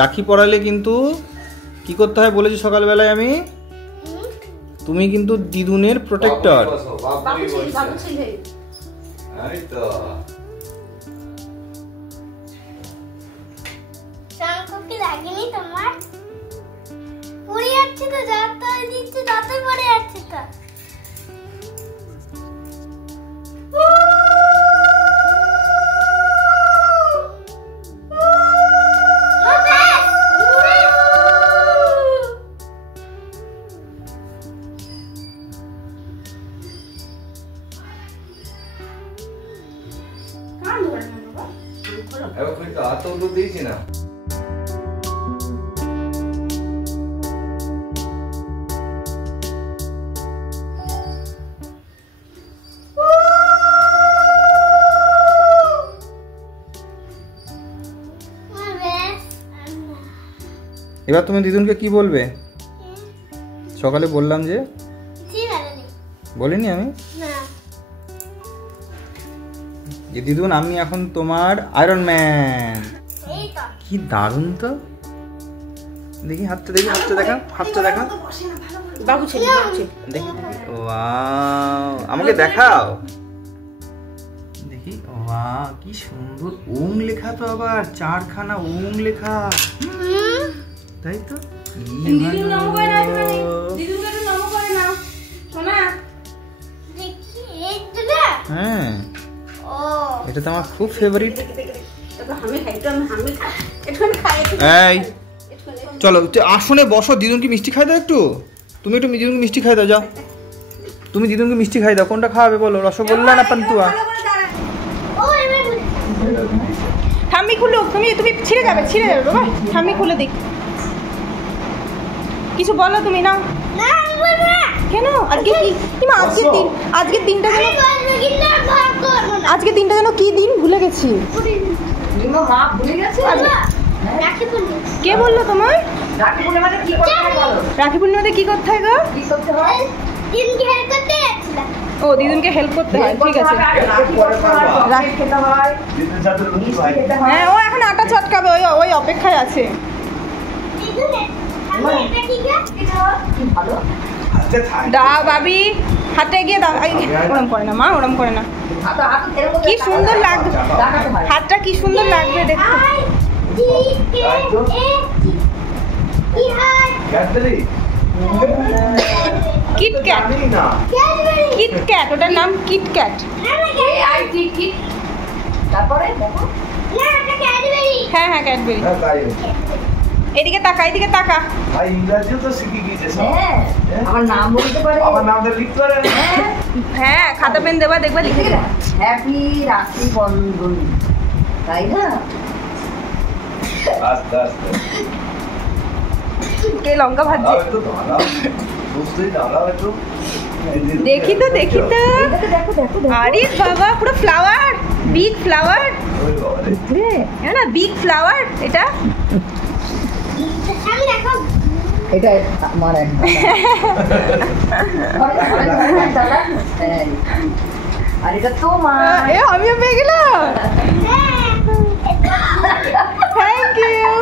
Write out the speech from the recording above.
রাখি পরালে কিন্তু কি করতে হয় বলেছি সকালবেলায় আমি, তুমি কিন্তু দিদুনের প্রোটেক্টর। এবার তুমি দিদুনকে কি বলবে? সকালে বললাম যে, বলিনি আমি যে দিদুন আমি এখন তোমার আয়রন ম্যান। কি দারুণ তো, দেখি হাতটা, দেখি হাতটা দেখা, হাতটা দেখা বাবু ছেলে, দেখি ওয়াও, আমাকে দেখাও দেখি। ওয়াও কি সুন্দর, ওম লেখা তো, আবার 4খানা ওম লেখা, তাই তো। হ্যাঁ এটা তো আমার খুব ফেভারিট। এই চলো আসনে বসো, দিদুনকে মিষ্টি খাই দাও একটু, তুমি একটু দিদুনকে মিষ্টি খাই দাও, যাও তুমি দিদুনকে মিষ্টি খাই দাও। কোনটা খাওয়াবে বলো, রসগোল্লা না পান্তুয়া? ঠাম্মি খুলো, তুমি ছিঁড়ে যাবে বাবা, ঠাম্মি খুলে দিক। কিছু বলো তুমি, না কেন? আজকে কি আজকের দিনটা যেন কি দিন ভুলে গেছি। কে বললো তোমায় রাখি পূর্ণিমাতে কি করতে হয় গো? ও দিদুনকে হেল্প করতে হয়, ঠিক আছে। হ্যাঁ ও এখন আটা চটকাবে, ওই অপেক্ষায় আছে। দাও বাবি, হাতে গিয়ে দাও। ওরম করে না মা, ওরম করে না। কি সুন্দর লাগবে হাতটা, কি সুন্দর লাগবে দেখতে। কিটক্যাট, কিটক্যাট, ওটার নাম কিটক্যাট। হ্যাঁ হ্যাঁ ক্যাডবেরি। এদিকে তাকা, এদিকে তাকা। ভাই ইংরেজিও তো শিখে গিয়েছে সব। হ্যাঁ আমার নাম বলতে পারে, আমার নামটা লিখতে পারে। হ্যাঁ খাতা পেন দেবা, দেখবা লিখে দেবা। হ্যাপি রাখি বন্ধন, তাই না? আস্তে আস্তে কে লঙ্কা ভাজছে? একটু দাঁড়াও, বুঝতেই দাঁড়াও একটু। দেখি তো দেখি তো, আরে বাবা পুরো ফ্লাওয়ার, বিগ ফ্লাওয়ার। ওই বাবা রে, হ্যাঁ না বিগ ফ্লাওয়ার এটা। এটা আমার আর এটা তোমার। আমিও পেয়ে গেলাম, থ্যাংক ইউ।